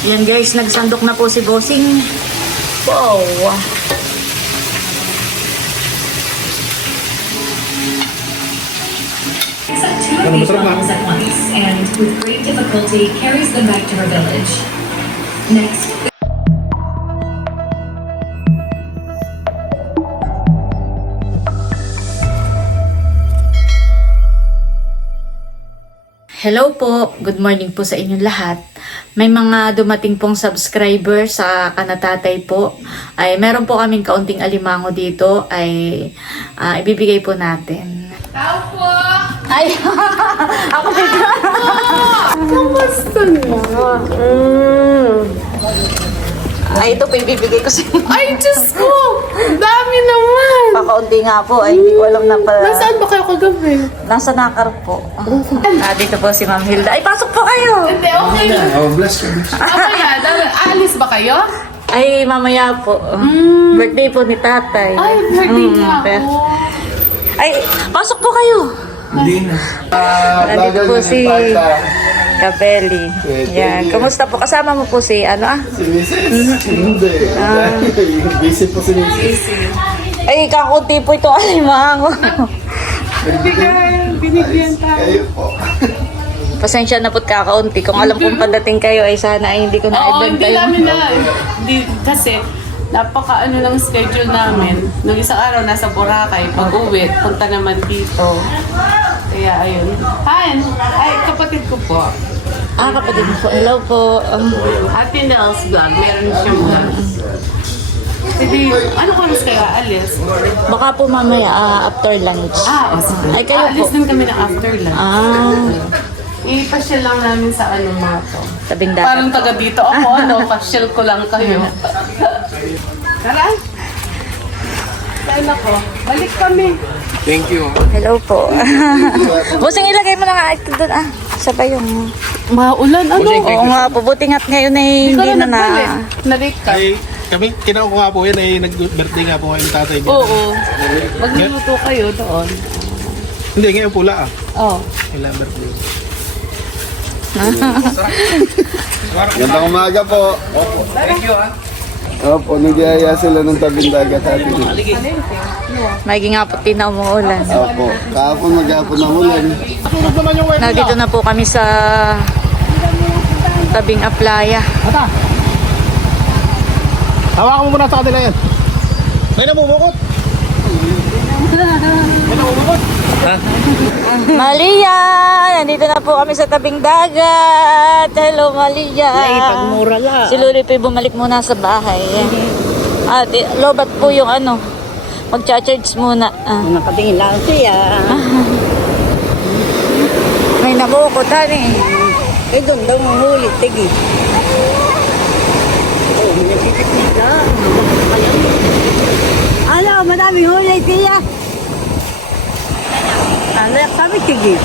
Yan guys, nagsandok na po si Bossing. Wow. Except two of these bottles at once, and with great difficulty carries them back to her village. Next, Hello po, good morning po sa inyong lahat. May mga dumating pong subscriber sa kanatatay po. Ay meron po kaming kaunting alimango dito ay ah, ibibigay po natin. Tao po! Ay! Ako bigla! Kamusta na? Mm. Ay, ito po ibibigay ko sa inyo. Ay, Diyos ko! Ang dami naman! Pakaunti nga po, ay hindi ko alam na pa. Nasaan ba kayo kagabi? Nasa nakar po. Ah, dito po si Ma'am Hilda. Ay, pasok po kayo! Hindi, okay. Oh, bless you. bless you. Yan. Aalis ba kayo? Ay, mamaya po. Birthday po ni tatay. Ay, birthday Mm, niya pero- ako. Ay, pasok po kayo. Hindi na. Ah, Nandito bagal po yung si pata. Kapeli. Pwede Yan. Kamusta po? Kasama mo po si, ano ah? Si Mrs. Hindi. Busy po si Mrs. Ay, kakunti po ito alimango. Binigyan, binigyan tayo. Kayo po. Pasensya na po't kakaunti. Kung alam kong padating kayo, ay sana ay hindi ko na Oo, hindi kayo. namin na, hindi, kasi napaka ano ng schedule namin. Nung isang araw nasa Boracay, pag uwi, punta naman dito. Kaya ayun. Hi! Ay, kapatid ko po. Ah, kapatid mo po. Hello po. Um, Ate Nels vlog, meron siyang vlog. Hindi, ano ko kayo alis? baka po mamaya ah, after lunch. Ah, o sige. Ay, kayo Alis po. din kami ng after lunch. Ah, Ipasyal lang namin sa ano mga to. tabing dagat. Parang taga dito ako, ano, pasyal ko lang kayo. Tara! Kain ako. Balik kami. Thank you. Hello po. Busing ilagay mo na nga ito doon ah. Sabay yung... Maulan, ano? Oo nga po, buti nga't ngayon ay Hindi na na na... nagpalit. Nalate ka. Ay, kami, nga po yan, ay nag-birthday nga po ngayon ng tatay niya. Oo. Magluluto kayo doon. Hindi, ngayon pula ah. Oh. Kailan birthday. Gandang umaga po. Opo. Thank you, ha. Opo, nagyaya sila ng tabing dagat atin. May nga po tinaw mo ulan. Opo, kahapon maghapon ng ulan. Nandito na po kami sa tabing aplaya. Ata! Hawakan mo muna sa kanila yan. May namumukot. May namumukot. Malia! Nandito na po kami sa tabing dagat. Hello, Malia. Ay, pagmura lang. Si Luli po bumalik muna sa bahay. At eh, lobat po yung ano, magcha-charge muna. Ah. Nakatingin lang siya. May nabukutan eh. Eh, doon daw mahuli, tigi. Oh, nagpipiknik na. Ano, madaming huli, tiya. Ano, kami tigi.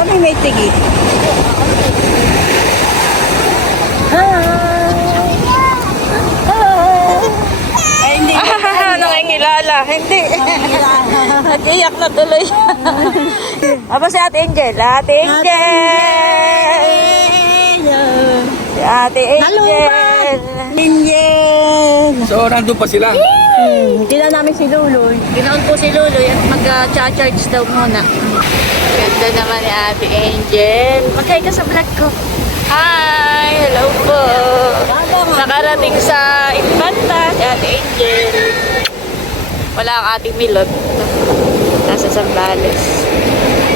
Kami may tigi. Ay, hindi. Nangingilala. Hindi. Nag-iyak na tuloy. Aba si Ate Angel. Ate Angel. Si Ate Angel. Linjen. So, nandun pa sila? Hindi na namin si Luloy. Ginoon po si Luloy at mag-charge daw muna. Ganda naman ni Ate Angel. Magkay ka sa vlog ko. Hi! Hello po! Nakarating sa Infanta si Ate Angel. Wala ang ating milot. Nasa Zambales.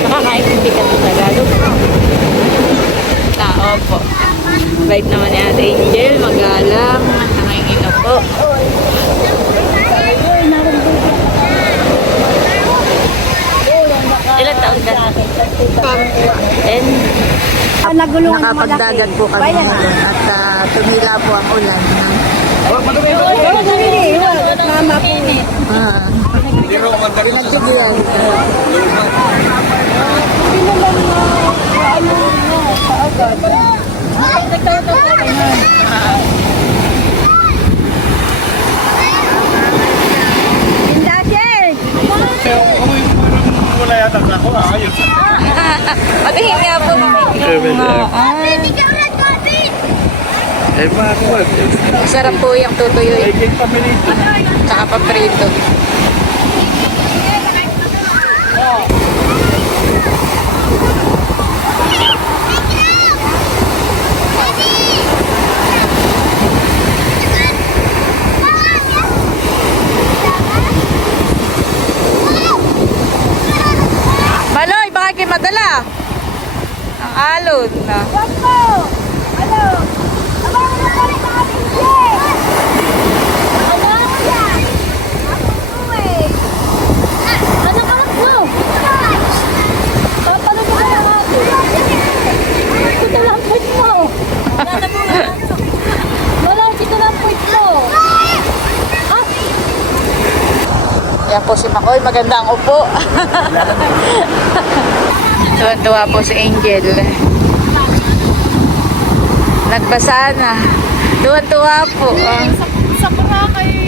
Nakakaintindi ka ng Tagalog. Tao po. Bait naman ni Ate Angel. Magalang. Nakingin po. Ilan taon ka na? Ten. Ah, nagulungan ng Nakapagdagat po kami ngayon at ah, tumila po ang ulan. Oo, dali. Wala, tama po. Ah, Hindi raw umanda rin sa yan. Indasel! Wala yata ako. Ah, ayun. Patahin nga po. Yung, ah, Eh, makuha. Sarap po yung tutuyo. Eh, cake pa. Tsaka paprito. Baloy, baka kayo madala. Ang alon na. Yan po si Makoy, magandang upo. Tuwa-tuwa po si Angel. Nagbasa na. Tuwa-tuwa po. Ah. Sa Boracay.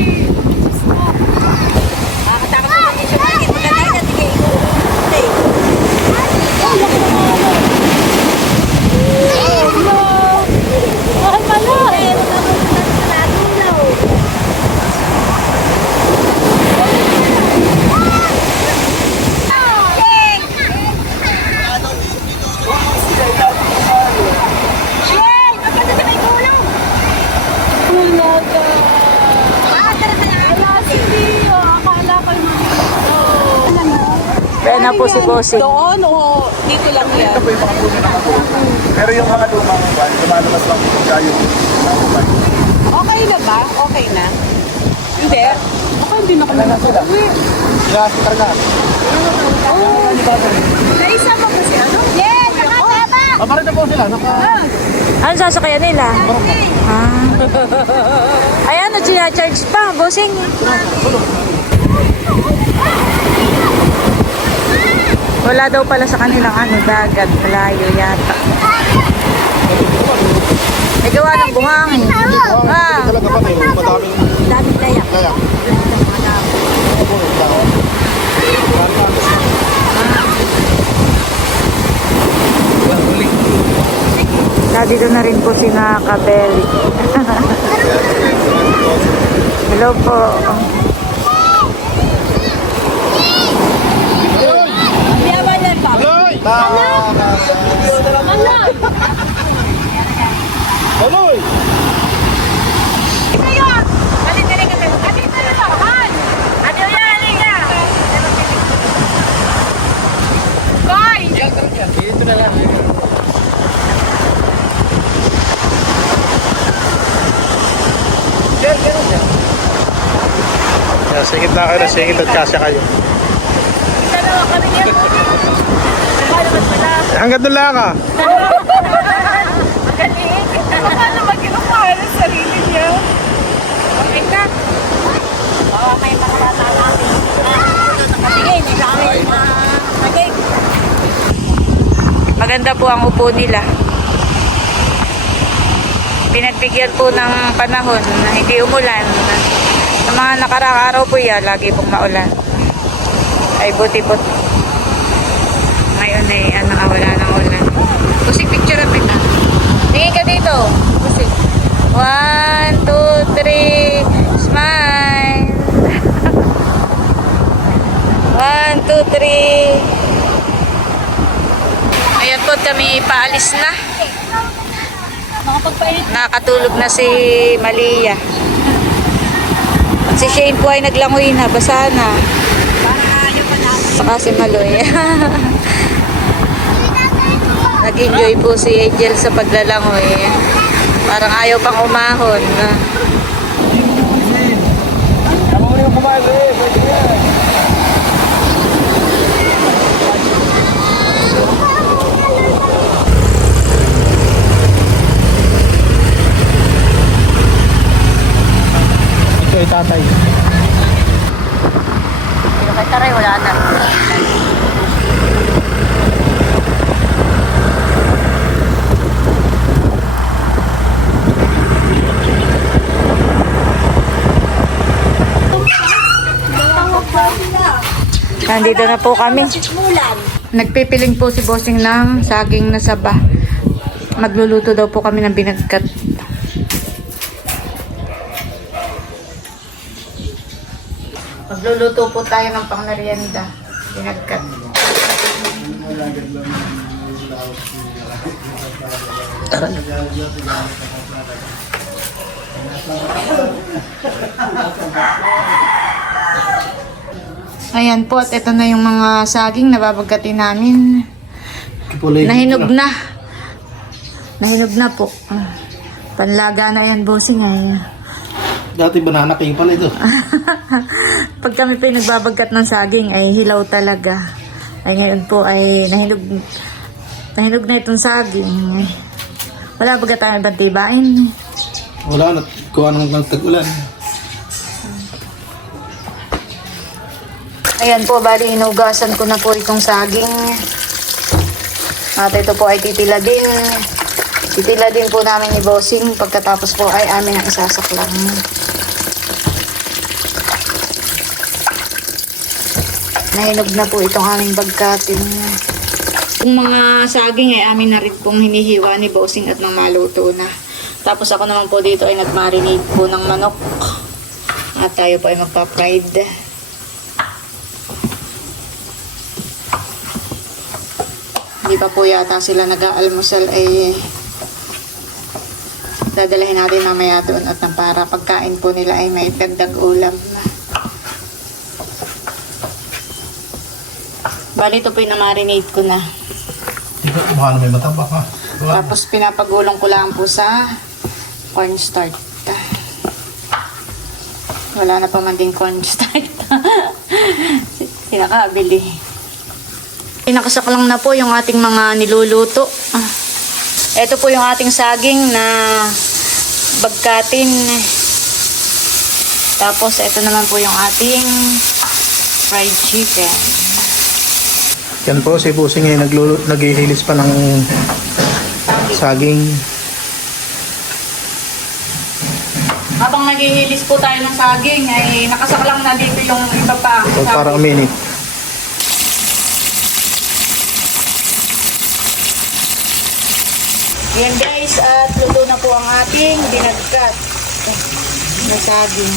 Kaya na po si Bossing. Doon o dito lang yan? Ito po yung mga puno ng mga Pero yung mga lumang van, lumalabas lang po tayo ng. Okay na ba? Okay na? Hindi. Baka hindi na kami nakauwi. Kaya, karga. Naisa mo kasi ano? Yes! Nakasama! Paparito po sila. Naka... Ano sasakyan nila? Ah. Ay, ano, charge pa, Bossing. Wala daw pala sa kanilang ano, dagat, malayo yata. May gawa ng buhangin. Ah, Talaga pa rin, madaming Daming layak. layak. Nandito na rin po si Nakabeli. Hello po. Sige, Anak! Tuloy! Na. Sige na kayo, sige at kasya kayo. Dalawa ka rin yan. Hanggang doon lang ah. Maganda po ang upo nila. Pinagbigyan po ng panahon na hindi umulan. Sa mga nakaraang araw po yan, lagi pong maulan. Ay buti po. Ngayon ay ano, ah, wala ng ulan. Kusik, picture up ito. Tingin ka dito. Kusik. One, two, three. Smile. One, two, three. Ayan po kami paalis na. Nakatulog na si Malia. At si Shane po ay naglangoy na, basa na. Saka si Maloy. Nag-enjoy po si Angel sa paglalangoy. Parang ayaw pang umahon. Ito ay tatay. Kay Taray, wala na. Nandito na po kami. Nagpipiling po si Bossing ng saging na saba. Magluluto daw po kami ng binagkat. Magluluto po tayo ng pangnarianda. Binagkat. Tara. Ayan po, at ito na yung mga saging na babagatin namin. Nahinog na. Nahinog na po. Panlaga na yan, bossing ay. Dati banana king pala ito. Pag kami pa nagbabagkat ng saging ay hilaw talaga. Ay ngayon po ay nahinog, nahinog na itong saging. Wala baga tayo ibang tibain. Wala na. Kuha nang ng tag-ulan. Ayan po, bali inugasan ko na po itong saging. At ito po ay titila din. Titila din po namin ni Bossing. Pagkatapos po ay amin ang isasaklang. Nahinog na po itong aming bagkatin. Yung mga saging ay amin na rin pong hinihiwa ni Bossing at nang maluto na. Tapos ako naman po dito ay nagmarinate po ng manok. At tayo po ay magpa-fried. Pa po yata sila nag-aalmusal ay dadalahin natin mamaya doon at nang para pagkain po nila ay may dagdag ulam. Bali ito po yung na-marinate ko na. Baka na may mataba. Wala. Tapos pinapagulong ko lang po sa cornstarch. Wala na pa man din cornstarch. Pinakabili. Pinakasak lang na po yung ating mga niluluto. Ah. Ito po yung ating saging na bagkatin. Tapos ito naman po yung ating fried chicken. Yan po, si Busing ay naglulu, naghihilis pa ng saging. Habang naghihilis po tayo ng saging, ay nakasaklang na dito yung iba pa. So, para uminit. Yan guys, at luto na po ang ating binagkat na saging.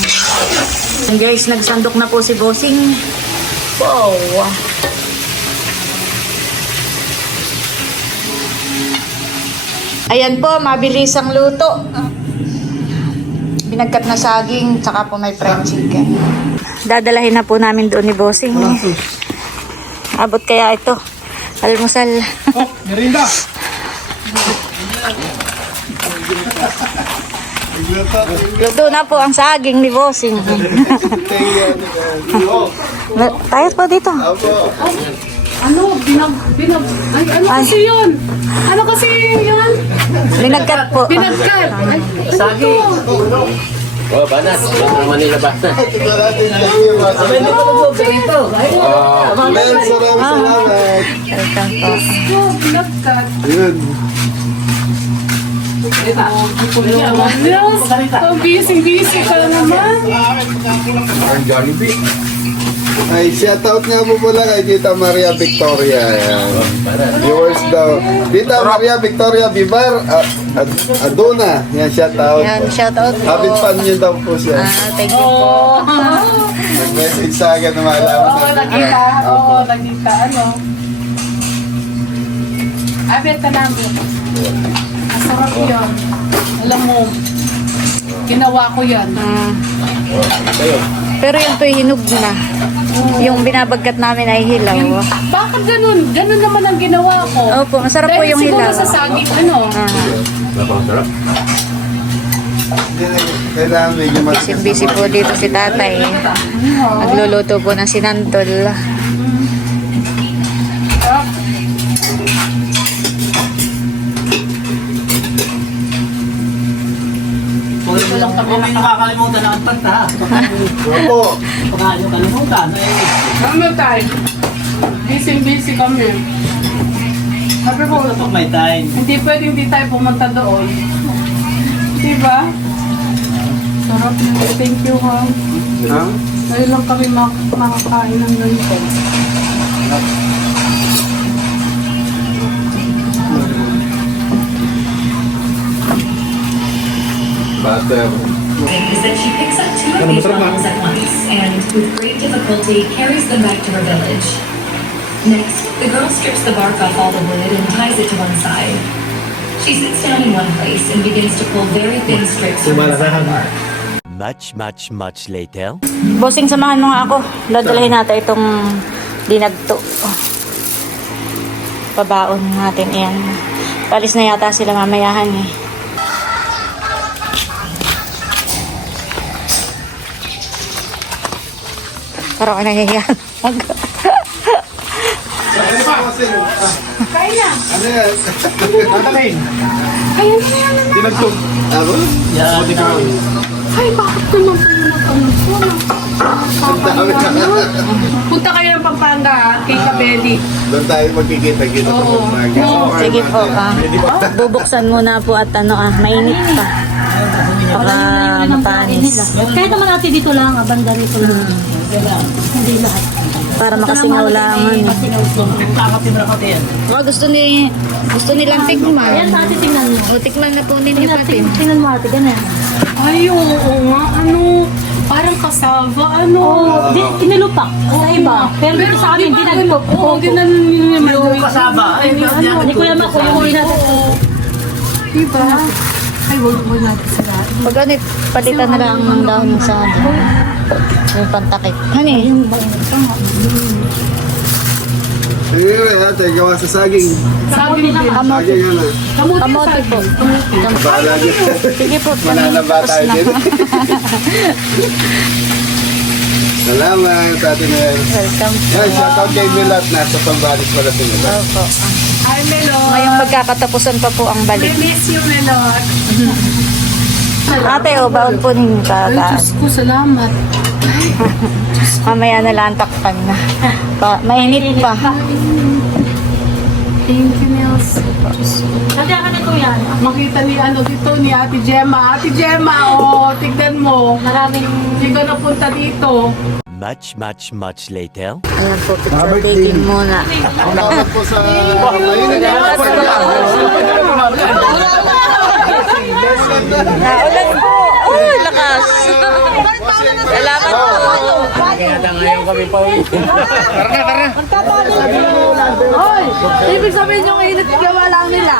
Yan guys, nagsandok na po si Bossing. Wow! Ayan po, mabilis ang luto. Binagkat na saging, tsaka po may fried chicken. Dadalahin na po namin doon ni Bossing. Abot kaya ito. Almusal. Oh, merinda! Luto na po ang saging ni Bossing. Tayo po dito. Ano? Binag... Binag... Ay, ano kasi yun? Ano kasi yun? Binagkat po. Binagkat. Ay, Sagi. Oh, banas. Ito naman nila banas. Mel, salamat, salamat. Welcome po. oh, binagkat. Yun. Yes. So busy-busy ka naman. Ay, shoutout nga po pala kay Tita Maria Victoria. Ayan. Viewers daw. Tita Maria Victoria Vivar uh, Ad Aduna. Yan, shoutout. Yan, shout out po. Habit fan niyo daw po siya. Ah, thank you po. Nag-message sa akin na malaman Oo, na. nakita. Oo, nakita. Ano? Abet ka namin. Masarap yun. Alam mo, ginawa ko yan. Ah. Pero yun po hinog na. Yung binabagkat namin ay hilaw. Bakit ganun? Ganun naman ang ginawa ko. Opo, masarap po Dahil yung siguro hilaw. sa saging, ano? Ah, Kailangan medyo mas... busy po dito si tatay. Nagluluto po ng sinantol. Dito lang kami na ang pagka. Opo. Baka yung kalimutan. Eh, Ano tayo? Busy-busy kami. Sabi ko, pag may time. hindi pwedeng di tayo pumunta doon. Di ba? Sarap na. Thank you, ha. Ha? Ngayon lang kami mak- makakain ng ganito. Butter. Is that she picks up two of these bottles at once and, with great difficulty, carries them back to her village. Next, the girl strips the bark off all the wood and ties it to one side. She sits down in one place and begins to pull very thin strips from the bark. Much, much, much later. Bossing, samahan mo nga ako. Dadalhin natin itong dinagto. Oh. Pabaon natin yan. Palis na yata sila mamayahan eh. Parang ako nahihiyan. Kaya na. Ano yan? Tatakain. Dinagtog. Ako? Ang dami na. Punta kayo ng Pampanga, kay Kabeli. Doon tayo magkikita-kita sa. Sige po ah. Bubuksan muna po at ano ah, mainit pa. Baka mapanis. Kahit naman natin dito lang, ah, banda rito lang. Hindi lahat. Para makasingaw lang. Ano. Pasingaw din. Oh, gusto ni gusto nilang Yan, tikman. ate, tingnan mo. O, tikman na po ninyo Tingnan, pati. tingnan, mo ate, ganyan. Ay, oo nga. Ano, parang kasava, ano. Oh, di, kinilupak sa iba. Pero dito sa amin, dinagtok. Oo, ginanon yun naman. Yung kasava. Ay, ano, Ni Kuya Mako, yung dinagtok. Diba? Ay, wag mo natin sila. Pag ganit, palitan na lang ng dahon ng saging. Yung pantakip. Hani? Sige nga, tayo gawa sa saging. Sabi din. Kamote. Saging ano. Kamote po. Kamote. Niyo. Sige po. Mananaba tayo na. din. Salamat, Ate Nel. Welcome po. Yan, shoutout kay Milat. Nasa pambalis pala si Milat. Opo. Hi, Melot. Ngayong magkakatapusan pa po ang balik. miss you, Melot. Ate, o, baon po ninyo Ay, kagaan. Diyos ko, salamat. Mamaya na lang takpan na. Pa, mainit pa. Thank you, Nels. Ate, ako na Kuya. Makita ni ano dito ni Ate Gemma. Ate Gemma, oh, tignan mo. Maraming Hindi ka napunta dito. Much, much, much later. Ayan po, picture taking muna. Salamat po sa... Ayun, Naulan po. Uy, lakas. Salamat po. Ibig sabihin yung init gawa lang nila.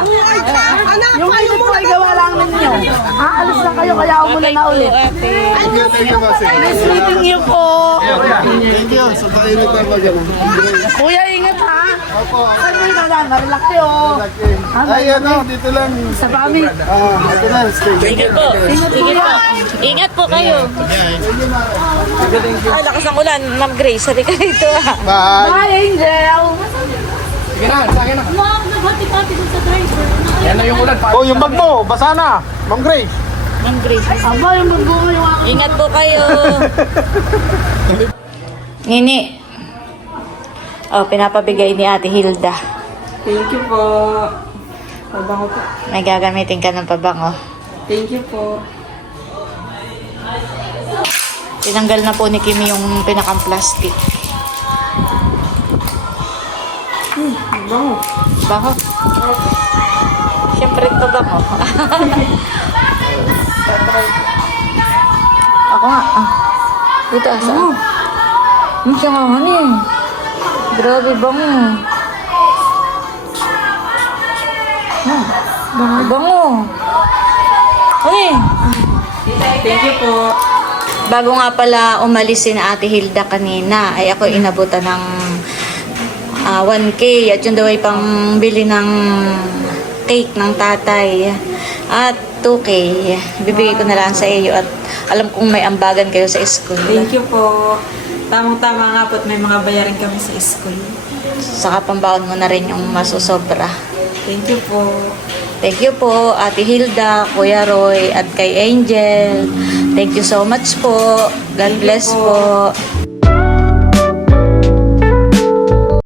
Yung init po ay gawa lang ninyo. Ah, alis na kayo kaya ako muna na ulit. Thank you, bossing. Nice meeting you po. Thank you. Sa painit na Kuya, ingat ha. Opo. Saan mo yung nalang? Marilax kayo. Ay, ano, dito lang. Sa kami. Ah, ito na. Sige po. Sige po. Ingat po kayo. Ay, lakas ng ulan. Ma'am Grace, halika dito ah. Bye. Bye, Angel. Wow, naghati-hati dun sa driver. Yan na yung ulan. Oh, yung bag mo, basa na. Ma'am Grace. Ma'am Grace. Aba, yung yung aking. Ingat po kayo. Nini. Oh, pinapabigay ni Ate Hilda. Thank you po. Pabango po. May gagamitin ka ng pabango. Thank you po. Tinanggal na po ni Kimi yung pinakang plastic. Bango. Bango. Siyempre ito bango. Ako nga. Ah. Dito asa. Oh. Hmm, siya nga eh. Grabe bango. Hmm. Bango. Bango. Eh? Thank you po. Bago nga pala umalis si na Ate Hilda kanina, ay ako inabutan ng ah, 1K at yun daw ay pang bili ng cake ng tatay. At 2K, bibigay ko na lang sa iyo at alam kong may ambagan kayo sa school. Thank you po. Tamang-tama nga po at may mga bayarin kami sa school. Saka pambaon mo na rin yung masusobra. Thank you po. Thank you po, Ate Hilda, Kuya Roy, at kay Angel. Thank you so much po. God bless po.